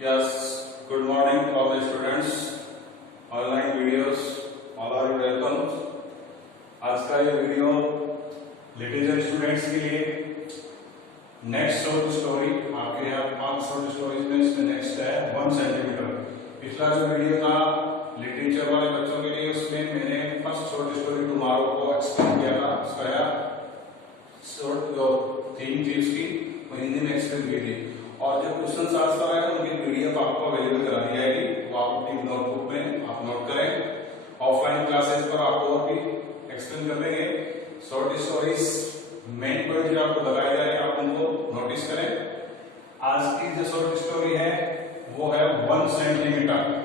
Yes, good morning to all the students. Online videos, all are welcome. आज का ये video literature students के लिए नेक्स्ट शॉर्ट स्टोरी आपके यहाँ 5 शॉर्ट स्टोरीज में इसमें नेक्स्ट है 1 सेंटीमीटर। पिछला जो वीडियो था लिटरेचर वाले बच्चों के लिए उसमें मैंने फर्स्ट शॉर्ट स्टोरी टुमारो को एक्सप्लेन किया था। उसका शॉर्ट जो थीम थी उसकी वो हिंदी में एक्सप्लेन की थी और जो क्वेश्चन आंसर है उनकी पीडीएफ आपको अवेलेबल करा दी जाएगी, वो आप अपनी नोटबुक में आप नोट करें। ऑफलाइन क्लासेस पर आपको और भी एक्सप्लेन कर देंगे। शॉर्ट स्टोरीज मेन पॉइंट जो आपको बताया जाएगा आप उनको नोटिस करें। आज की जो शॉर्ट स्टोरी है वो है 1 सेंटीमीटर।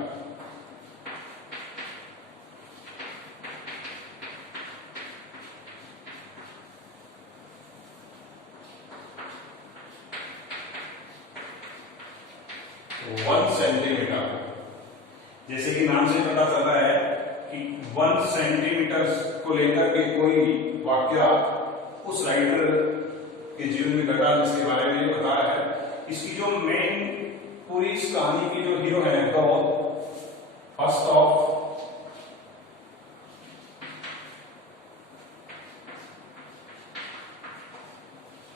जैसे कि नाम से पता चल रहा है कि 1 सेंटीमीटर को लेकर के कोई वाक्य उस राइटर के जीवन में घटा जिसके बारे में ये बताया है। इसकी जो मेन पूरी इस कहानी की जो हीरो है तो फर्स्ट ऑफ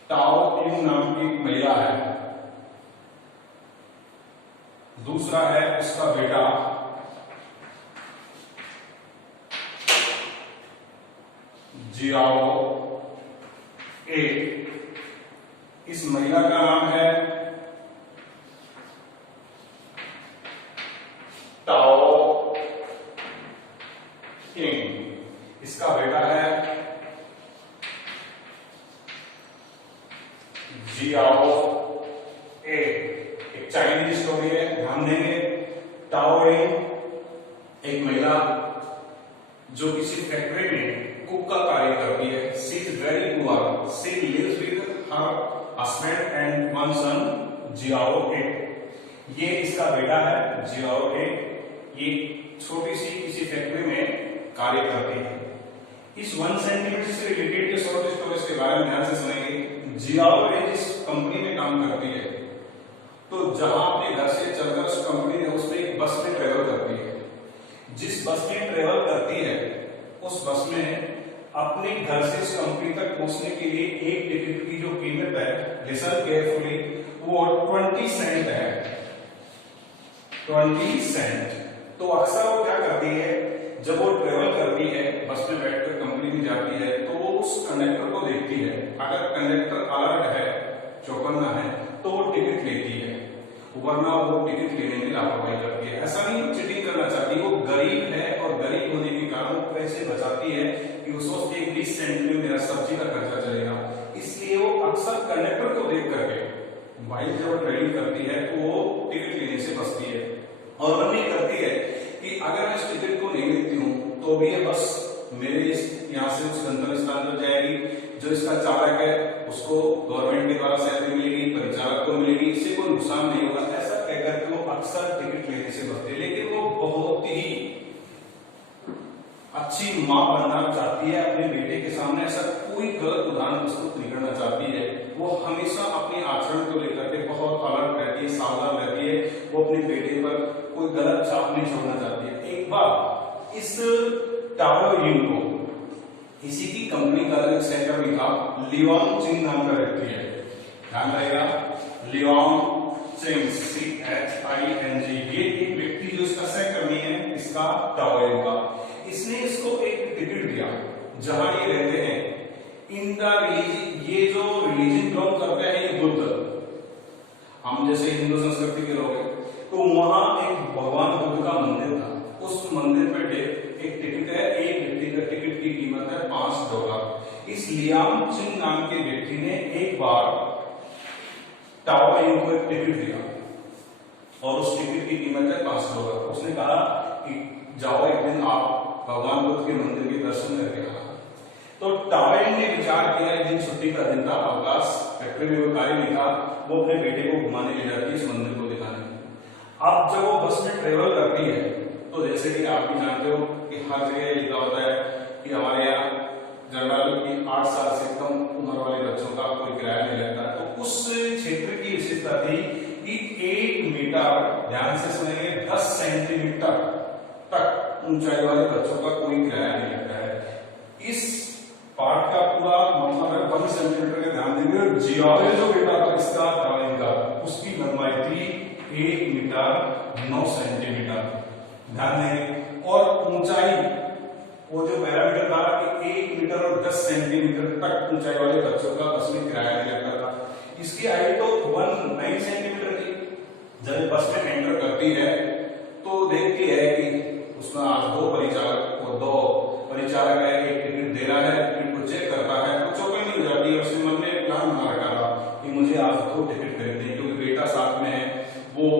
टाओ यूं नाम की महिला है, दूसरा है उसका बेटा जियाओ ए। इस महिला का नाम है टाओ किंग, इसका बेटा है जियाओ ए। एक चाइनीज स्टोरी है, ध्यान देंगे। टाओ एक महिला जो किसी फैक्ट्री में कुक का कार्य करती है। She is very poor, she lives with her husband and one son जियाओ ए। ये इसका बेटा है जियाओ ए। ये छोटी सी किसी फैक्ट्री में कार्य करती है। इस 1 सेंटीमीटर से रिलेटेड जो शॉर्ट स्टोरीज के बारे में ध्यान से सुनेंगे। जियाओ ए जिस कंपनी में काम करती है तो जहां अपने घर से चलकर उस कंपनी में उसमें एक बस में ट्रेवल करती है। जिस बस में ट्रेवल करती है उस बस में अपने घर से इस कंपनी तक पहुंचने के लिए एक टिकट की जो कीमत है, लिसन केयरफुली, वो 20 सेंट है। 20 सेंट। तो अक्सर वो क्या करती है, जब वो ट्रेवल करती है बस में बैठकर कंपनी में जाती है तो वो उस कंडक्टर को देखती है। अगर कंडक्टर अलर्ट है, चौकन्ना है, तो वो टिकट लेती है, वरना वो टिकट लेने में लापरवाही करती है। ऐसा नहीं चीटिंग करना चाहती, वो गरीब है और गरीब होने के कारण वो पैसे बचाती है कि वो सोचती है 20 सेंट में मेरा सब्जी का खर्चा चलेगा। इसलिए वो अक्सर कंडक्टर को देख करके बाइक जब ट्रेवलिंग करती है तो वो टिकट लेने से बचती है और मन नहीं करती है कि अगर मैं इस टिकट को नहीं लेती हूँ तो भी ये बस मेरे यहाँ से उस गंतव्य स्थान पर जाएगी। जो इसका चालक है उसको गवर्नमेंट के द्वारा सैलरी मिलेगी, परिचालक को मिलेगी, इससे कोई नुकसान नहीं होगा। ऐसा कहकर के वो अक्सर टिकट लेने से बचते हैं। लेकिन वो बहुत ही अच्छी माँ बनना चाहती है अपने बेटे के सामने, ऐसा कोई गलत उदाहरण प्रस्तुत नहीं करना चाहती है। वो हमेशा अपने आचरण को लेकर के बहुत अलर्ट रहती है, सावधान रहती है। वो अपने बेटे पर कोई गलत छाप नहीं छोड़ना चाहती है। एक बार इस टाओ यिंग को इसी की कंपनी का एक सहकर्मी था, लियोंग चिंग नाम का व्यक्ति है, ध्यान रहेगा, लियोंग चिंग, CHING। ये एक व्यक्ति जो इसका सहकर्मी है इसका टाओ यिंग का, इसने इसको एक टिकट दिया जहां ये रहते हैं। इन द रिलीजन, ये जो रिलीजन बिलोंग करते हैं ये बुद्ध, हम जैसे हिंदू संस्कृति के लोग हैं, तो वहां एक भगवान बुद्ध का मंदिर था। उस मंदिर पे एक टिकट है, एक व्यक्ति का टिकट की कीमत है $5। इस लियांग चिंग नाम के व्यक्ति ने एक बार टाओ यिंग को एक टिकट दिया और उस टिकट की कीमत है $5। उसने कहा कि जाओ एक दिन आप भगवान बुद्ध के मंदिर के दर्शन करके आना। तो टाओ यिंग ने विचार किया, एक दिन छुट्टी का दिन था, अवकाश, फैक्ट्री में कोई कार्य नहीं था, वो अपने बेटे को घुमाने ले जाती है इस मंदिर को दिखाने। अब जब वो बस में ट्रेवल करती है तो जैसे कि आप भी जानते हो कि हर जगह लिखा होता है कि हमारे यहाँ जनरल की 8 साल से कम उम्र वाले बच्चों का कोई किराया नहीं लगता। तो उस क्षेत्र की विशेषता थी कि 1 मीटर, ध्यान से सुनेंगे, 10 सेंटीमीटर तक ऊंचाई वाले बच्चों का कोई किराया नहीं लगता है। इस पार्ट का पूरा मतलब है 1 सेंटीमीटर का, ध्यान देंगे। जियावे जो बेटा था इसका ड्राइंग का, उसकी लंबाई थी 1 मीटर 9 सेंटीमीटर, ध्यान देंगे। और ऊंचाई वो जो पैरामीटर था कि 1 मीटर और 10 सेंटीमीटर तक ऊंचाई वाले बच्चों का बस में किराया नहीं लगता था। इसकी हाइट तो 19 सेंटीमीटर थी। जब बस में एंटर करती है तो देखती है कि उसमें आज 2 परिचालक और 2 परिचालक है, एक टिकट दे रहा है, टिकट को चेक करता है तो चौकन्नी हो जाती है। उसने मन में प्लान बना रखा था कि मुझे आज 2 टिकट खरीदने, क्योंकि बेटा साथ में है, वो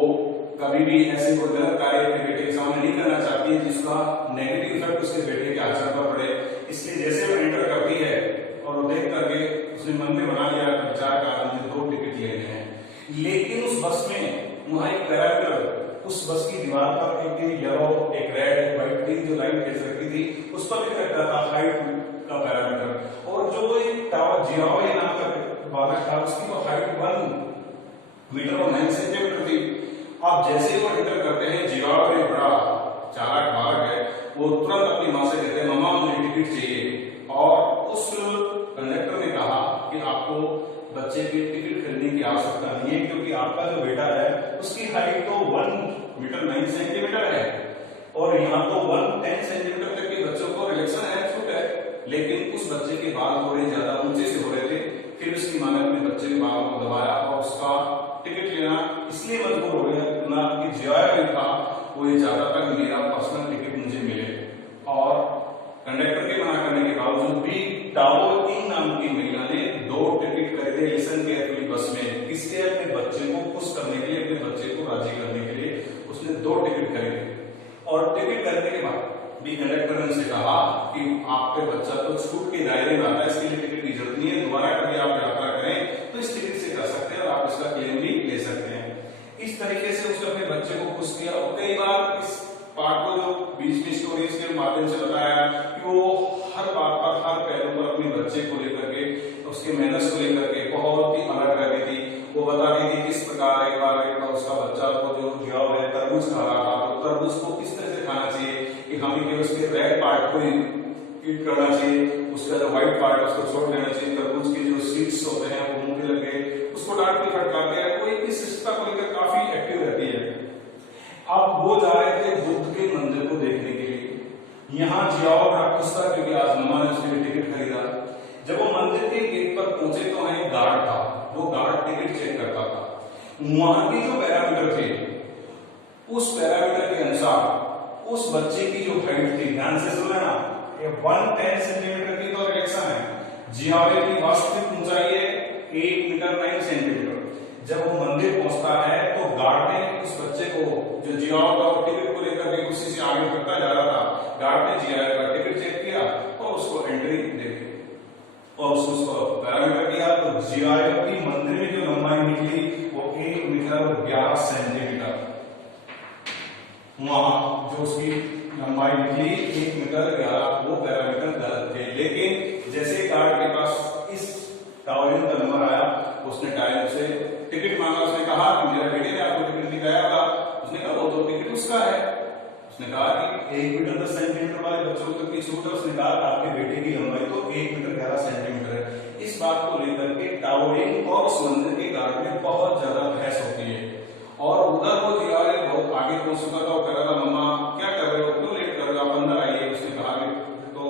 कभी भी ऐसे कोई गलत कार्य अपने बेटे के सामने नहीं करना चाहती है जिसका नेगेटिव इफेक्ट उसके बेटे के आचरण पर पड़े। इसलिए जैसे वो एंटर करती है और वो देख करके उसने मन में बना लिया विचार का मुझे 2 टिकट लेने हैं। लेकिन उस बस में वहां एक पैरामीटर, उस बस की दीवार पर एक येलो, एक रेड, एक व्हाइट, 3 जो लाइट खींच रखी थी, उस पर लिख रखा था हाइट का पैरामीटर। और जो एक टावर जियावे नाम का बालक था उसकी तो हाइट 1 मीटर और 9 सेंटीमीटर थी। अब जैसे वो एंटर करते हैं, जियावे बड़ा चालाक बालक है, वो तुरंत अपनी माँ से कहते हैं मम्मा मुझे टिकट चाहिए। और उस कंडक्टर ने कहा कि आपको बच्चे की टिकट खरीदने की आवश्यकता नहीं है, क्योंकि आपका जो बेटा है उसकी हाइट तो 1 मीटर 9 सेंटीमीटर है और यहाँ तो 110 सेंटीमीटर तक के बच्चों को रिलैक्शन है, छूट है। लेकिन उस बच्चे के बाल थोड़े ज्यादा ऊंचे से हो रहे थे। फिर उसकी माँ ने अपने बच्चे के बालों को दबाया और उसका टिकट लेना इसलिए मजबूर हो गया ना कि जियावे था वो ये चाहता था कि मेरा पर्सनल टिकट मुझे मिले। और कंडक्टर के मना करने के बावजूद भी टाओ इंग नाम की महिला ने 2 टिकट खरीदे। लिसन केयरफुली बस में, किसके? अपने बच्चे को खुश करने के लिए, अपने बच्चे को राजी करने के लिए उसने 2 टिकट खरीदे। और टिकट खरीदने के बाद भी कंडक्टर ने उनसे कहा कि आपके बच्चा तो छूट के दायरे में आता है, इसके लिए टिकट की जरूरत नहीं है, दोबारा कभी आप यात्रा करें तो इस टिकट से कर सकते हैं और आप इसका क्लेम भी ले सकते हैं। इस तरीके से उसने अपने बच्चे को खुश किया। और कई बार इस पार्ट को जो बीच में स्टोरीज के माध्यम से बताया कि वो हर बात पर, हर पहलू पर अपने बच्चे को लेकर के, उसके मेहनत को लेकर के बहुत ही अलर्ट रहती थी। वो बताती थी किस प्रकार एक बार उसका बच्चा को जो जॉब है तरबूज खा रहा था, तो तरबूज को किस तरह से खाना चाहिए कि हमें केवल उसके रेड पार्ट को ईट करना चाहिए, उसका जो व्हाइट पार्ट है उसको छोड़ देना चाहिए। तरबूज के जो सीड्स होते हैं वो मुंह में लग गए, उसको डांट के फटकारते हैं। वो इस शिष्टता को लेकर काफी एक्टिव रहती है। अब वो जा रहे थे बुद्ध के मंदिर को देखने के लिए। यहाँ जियाओ बड़ा खुश था क्योंकि आज मम्मा ने उसके लिए टिकट खरीदा। जब वो मंदिर के गेट पर पहुंचे तो वहां एक गार्ड था, वो गार्ड टिकट चेक करता था। वहां के जो पैरामीटर थे उस पैरामीटर के अनुसार उस बच्चे की जो हाइट थी, ध्यान से सुन लेना, 110 सेंटीमीटर की तो रिलेक्शन है। जियावे की वास्तविक ऊंचाई है 1 मीटर 9 सेंटीमीटर। जब वो मंदिर पहुंचता है तो गार्ड ने उस बच्चे को, जो जियाओ का टिकट को लेकर के उसी से आगे बढ़ता जा रहा था, गार्ड ने जियाओ का टिकट चेक किया और उसको एंट्री दे दी और उसको पैरामीटर किया। तो जियाओ की मंदिर में जो लंबाई निकली वो 1 मीटर 11 सेंटीमीटर। वहां जो उसकी लंबाई निकली 1 मीटर 11, वो पैरामीटर गलत थे। लेकिन जैसे गार्ड के पास इस टाइम का नंबर आया, उसने टाइम से टिकट मांगा। उसने कहा कि मेरा बेटे ने आपको टिकट दिखाया था। उसने कहा वो तो टिकट उसका है। उसने कहा कि 1 मीटर 10 सेंटीमीटर वाले बच्चों तक की छूट है। उसने कहा आपके बेटे की लंबाई तो 1 मीटर 11 सेंटीमीटर है। इस बात को लेकर के टाओइंग और उस मंदिर के गार्ड में बहुत ज्यादा बहस होती है। और उधर वो जियावे बहुत आगे पहुंच चुका था। वो कह रहा था मम्मा क्या कर रहे हो, क्यों लेट कर रहे हो, आप अंदर आइए। उसने कहा तो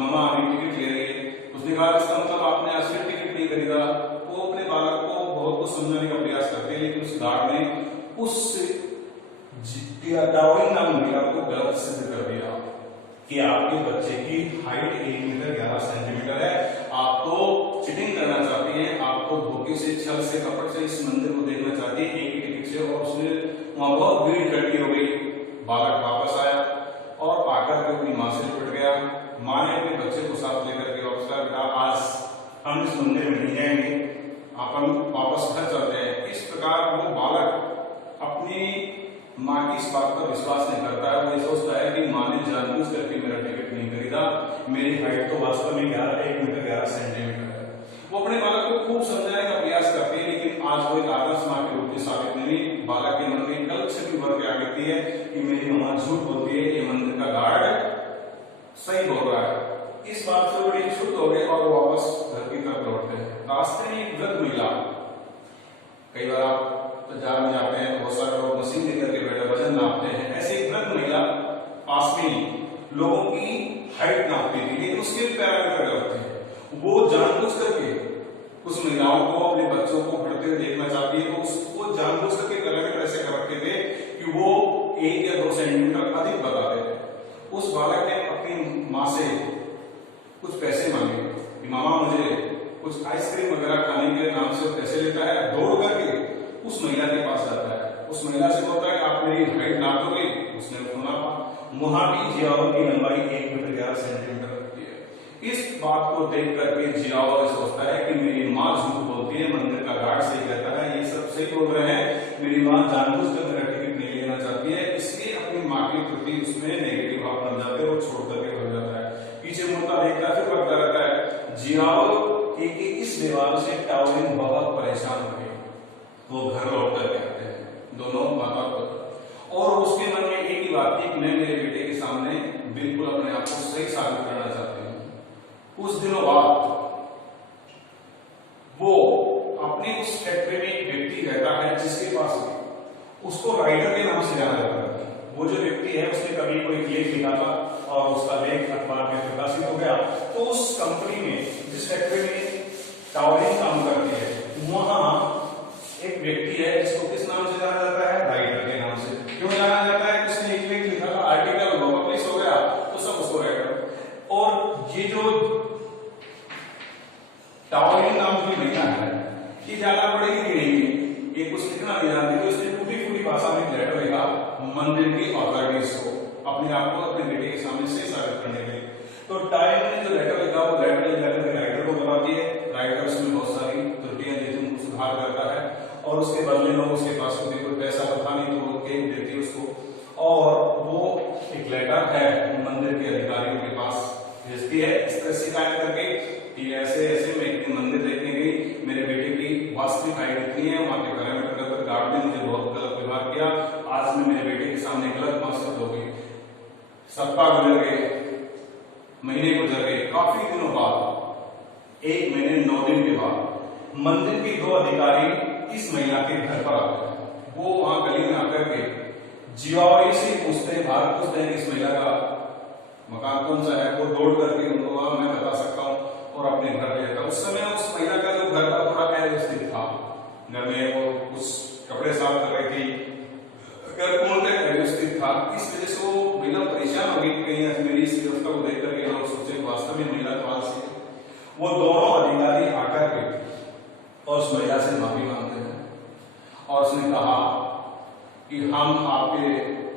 मम्मा अभी टिकट ले रही है। उसने कहा इसका मतलब आपने आज फिर टिकट नहीं खरीदा। वो अपने बालक को बहुत कुछ समझाने का प्रयास करते हैं, लेकिन उस गार्ड ने उस टाओइंग नाम महिला को गलत सिद्ध कर दिया कि आपके बच्चे की हाइट 1 मीटर 11 सेंटीमीटर है। आप तो चीटिंग करना चाहती हैं, आपको धोखे से, छल से, कपट से इस मंदिर को देखना चाहती है एक टिकट से। और उसने वहां बहुत भीड़ इकट्ठी हो गई। बालक वापस आया और आकर के अपनी माँ से लिपट गया। माँ ने अपने बच्चे को साथ लेकर के वापस कहा बेटा आज हम इस मंदिर में नहीं जाएंगे, अपन वापस घर चलते हैं। इस प्रकार वो बालक अपनी माँ की इस बात पर विश्वास नहीं करता है। वो ये सोचता है कि माँ ने जानबूझ करके मेरा टिकट नहीं खरीदा, मेरी हाइट तो वास्तव में 1 मीटर 11 सेंटीमीटर है। वो अपने बालक को खूब समझाने का प्रयास करती है, लेकिन आज वो एक आदर्श माँ के रूप में साबित नहीं। बालक के मन में करती है कि मेरी मम्मा झूठ बोलती है, ये मंदिर का गार्ड सही बोल रहा है। इस बात से बड़ी शुद्ध हो गए और वो वापस घर की तरफ लौटते हैं। रास्ते में एक वृद्ध महिला, कई बार आप बाजार में जाते हैं तो बहुत सारे लोग मशीन लेकर के बैठे वजन नापते हैं, ऐसे एक वृद्ध महिला पास में लोगों की हाइट नापती थी, लेकिन उसके पैरामीटर गलत थे। वो जानबूझ करके उस महिलाओं को, अपने बच्चों को पढ़ते हुए देखना चाहती है, तो उसको जानबूझ करके पैरामीटर ऐसे कर रखे थे कि वो 1 या 2 सेंटीमीटर अधिक बताते थे। उस बालक ने अपनी माँ से कुछ पैसे मांगे कि मामा मुझे कुछ आइसक्रीम वगैरह खाने के नाम से पैसे लेता है। दौड़ करके उस महिला के पास जाता है, उस महिला से बोलता है कि आप मेरी हाइट नाप दोगे? उसने सुना वहां की जियाओ की लंबाई 1 मीटर 11 सेंटीमीटर होती है। इस बात को देख करके जियाओ सोचता है कि मेरी माँ झूठ बोलती है, मंदिर का गार्ड सही कहता है, ये सब सही बोल रहे हैं, मेरी माँ जानबूझकर मेरा टिकट नहीं लेना चाहती है, इसलिए अपनी माँ के प्रति उसमें नेगेटिव भाव बन जाते हैं और छोड़ करके भाग जाता है। पीछे मुड़ता देखता है, फिर भगता रहता है। जियाओ के इस व्यवहार से टाओलिन बहुत परेशान हो गई। वो घर लौट करके आते हैं, दोनों माता पुत्र, और उसके मन में एक ही बात थी कि मैं मेरे बेटे के सामने बिल्कुल अपने आप को सही साबित करना चाहती हूँ। कुछ दिनों बाद वो अपने उस फैक्ट्री में एक व्यक्ति रहता है जिसके पास उसको राइटर के नाम से जाना जाता है। वो जो व्यक्ति है उसने कभी कोई लेख लिखा था और उसका लेख अखबार में प्रकाशित हो गया, तो उस कंपनी में, जिस फैक्ट्री में टाओलिन काम करती है, वहां एक व्यक्ति है जिसको किस नाम से जाना जाता है? राइटर के नाम से। क्यों जाना जाता है? उसने एक लेख लिखा था, आर्टिकल पब्लिश हो गया, तो सब उसको राइटर। और ये जो टाओलिन नाम की महिला है, ये ज्यादा पढ़ेगी कि नहीं, ये कुछ लिखना नहीं जानती, तो उसने टूटी फूटी भाषा में एक लेटर लिखा मंदिर की अथॉरिटीज को, अपने आप को अपने बेटे के सामने से साबित करने के लिए। तो टाइम ने जो लेटर लिखा, वो लेटर राइटर को बताती है। राइटर उसमें बहुत सारी त्रुटियां देती है, उनको सुधार करता है, और उसके बदले में उसके पास कोई पैसा था नहीं, तो वो केक देती है उसको, और वो एक लेटर है मंदिर के अधिकारियों के पास भेजती है, इस तरह शिकायत करके कि ऐसे ऐसे मैं एक मंदिर देखने गई, मेरे बेटे की वास्तविक हाइट इतनी है, वहां के पैरामीटर गलत, गार्ड ने मुझे बहुत गलत व्यवहार किया, आज मैं मेरे बेटे के सामने गलत बात हो गई। सप्ताह गुजर गए, महीने गुजर गए, काफी दिनों बाद, 1 महीने 9 दिन के बाद मंदिर के 2 अधिकारी इस महिला के घर पर आते हैं। वो वहां गली में आकर के जियाओ से पूछते हैं, भारत पूछते हैं कि इस महिला का मकान कौन सा है। वो दौड़ करके उनको मैं बता सकता हूँ और अपने घर ले जाता। उस समय उस महिला का जो घर था थोड़ा अव्यवस्थित था, घर में वो कुछ कपड़े साफ कर रही थी, घर पूर्ण अव्यवस्थित था। इस वजह से वो महिला परेशान हो गई, कहीं मेरी इस व्यवस्था को देख करके लोग सोचे वास्तव में महिला तो आलसी है। वो दोनों अधिकारी आकर के और उस महिला से माफी मांगते हैं, और उसने कहा कि हम आपके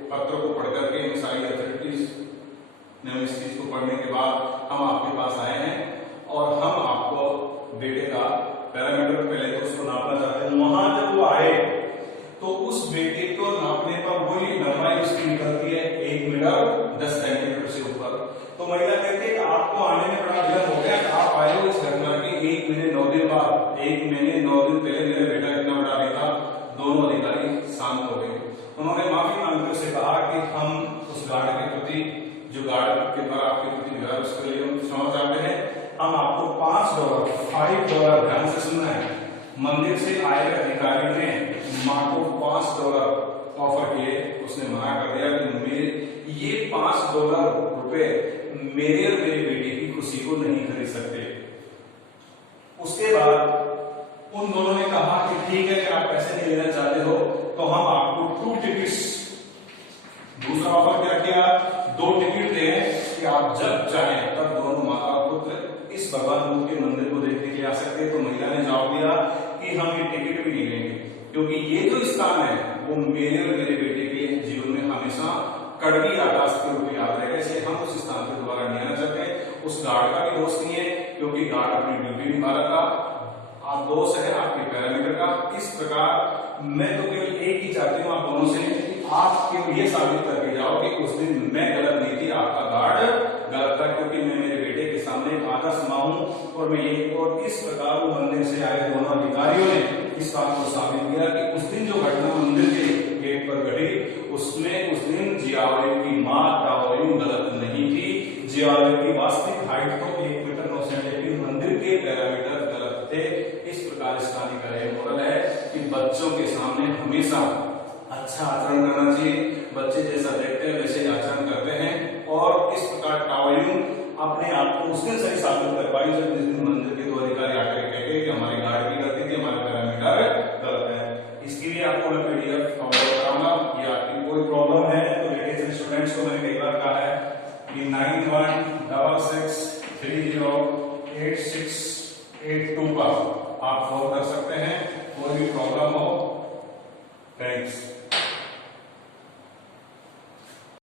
पत्र को पढ़ करके, सारी अथॉरिटीज ने इस चीज को पढ़ने के बाद हम आपके पास आए हैं, और हम आपको बेटे का पैरामीटर पहले तो उसको नापना चाहते हैं। वहां जब वो आए तो उस बेटे को नापने पर वही लंबाई उसकी निकलती है 1 मीटर 10 सेंटीमीटर से ऊपर। तो महिला कहती है आपको आने में बड़ा विलंब हो गया, आप आए हो इस घटना के 1 महीने 9 दिन बाद। 1 महीने 9 दिन पहले मेरा बेटा इतना बड़ा नहीं था। दोनों अधिकारी शांत हो गए, उन्होंने माफी मांगकर उसे कहा कि हम उस गार्ड के प्रति, जो गार्ड के द्वारा आपके प्रति व्यवहार, उसके लिए हम क्षमा चाहते हैं। हम आपको $5 ध्यान से सुनना है, मंदिर से आए अधिकारी ने माँ को $5 ऑफर किए। उसने मना कर दिया कि ये $5 मेरे और मेरे बेटे की खुशी को नहीं खरीद सकते। उसके बाद उन दोनों ने कहा कि ठीक है, कि आप पैसे नहीं लेना चाहते हो तो हम आपको 2 टिकट्स, दूसरा ऑफर क्या किया, 2 टिकट दे कि आप जब चाहें तब दोनों माता पुत्र इस भगवान बुद्ध के मंदिर को देखने के लिए आ सकते हैं। तो महिला ने जवाब दिया कि हम ये टिकट भी नहीं लेंगे, क्योंकि ये जो स्थान है वो मेरे और मेरे बेटे के जीवन में हमेशा कड़वी आकाश के रूप में याद रहेगा, इसलिए हम उस स्थान पर दोबारा नहीं आना चाहते। उस गार्ड का भी दोष नहीं है, क्योंकि गार्ड अपनी ड्यूटी निभा रहा था, आप दोष है आपके पैरामीटर का। इस प्रकार मैं तो केवल एक ही चाहती हूँ आप दोनों से, आप केवल ये साबित करके जाओ कि उस दिन मैं गलत नहीं थी, आपका गार्ड गलत था, क्योंकि मैं मेरे बेटे के सामने एक आदर्श मां हूं। और मैं ये, और इस प्रकार वो मंदिर से आए दोनों अधिकारियों ने इस बात को साबित किया कि उस दिन जो घटना मंदिर के गेट पर घटी, उसमें इस प्रकार इस कहानी का यह मोरल है कि बच्चों के सामने हमेशा अच्छा आचरण करना चाहिए। बच्चे जैसा देखते हैं वैसे आचरण करते हैं, और इस प्रकार टाओयुन अपने आप को उस दिन सही साबित कर पाई जब जिस दिन मंदिर के दो अधिकारी आकर कहते कि हमारी गार्ड की गलती थी, हमारे पैरामीटर गलत है। इसके लिए आपको मैं पीडीएफ फॉरवर्ड कराऊंगा। ये आपकी कोई प्रॉब्लम है तो लेडीज स्टूडेंट्स को मैंने कई बार कहा है कि 9166308682 पर आप फोन कर सकते हैं, कोई भी प्रॉब्लम हो। थैंक्स।